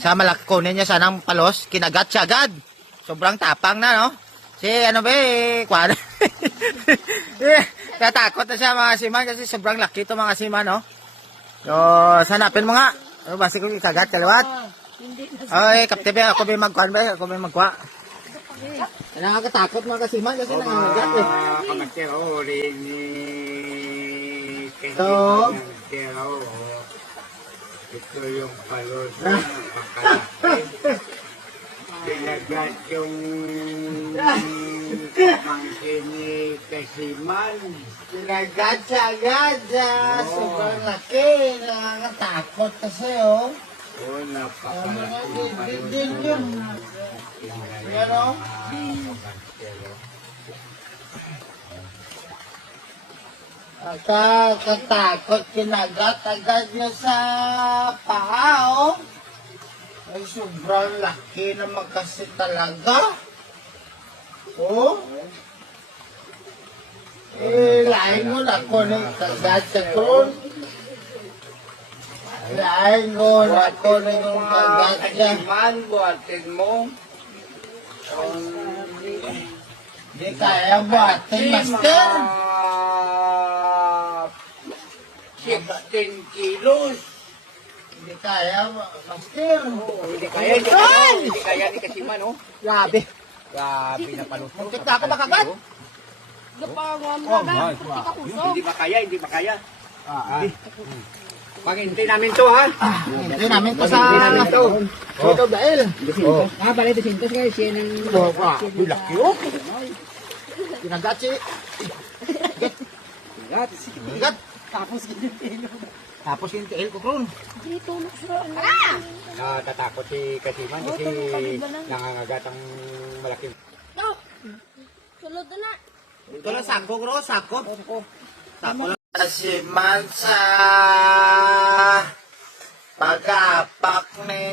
Sa kunin niya sanang palos, kinagat siya agad. Sobrang tapang na, no? Si ano ba kwan. Natakot na siya mga siman kasi sobrang laki ito mga siman, no? So, sanapin mo nga. Ano ba, siguro ikagat, kaliwat? Ay, kapte ba, ako ba magkwan ba? Ako ba magkwa? Nakakatakot mga kasiman kasi nangangagat eh. Kamatero rin ni... So, ito yung palos na napakalaki. Pinagat yung pamangkin ni Kasiman. kinagat siya agad. Sobrang laki. Nakakatakot kasi, oh. Oo, napakalaki yung palos. Din yun. Yan, oh. Nakakatakot, kinagat agad niya sa paa, oh. Ay, sobrang laki naman kasi talaga. Oh. Lain mo na ako ng kagat sa kron. Lain mo na ako ng kagat niya. Kasiman, buhatin mo. Di kaya buhatin, master. 16 kilos. Hindi kaya, master. Hindi kaya ni Kasiman, oh. Grabe. Grabe na palos. Muntik na ako makagat. Hindi makaya. Pag-hintay namin to, ha? Hindi namin to sa... Hindi namin to. Ito dahil. Balay 200 guys, yan ang... Laki, oh. Kinagat si... Kinagat. Tapos yung tail ko, kron. Natatakot si Kasiman kasi nangangagat ang malaking... Sulod na. Ito lang sako, kron. Sako. Sako lang. Kasiman sa pag-apak ni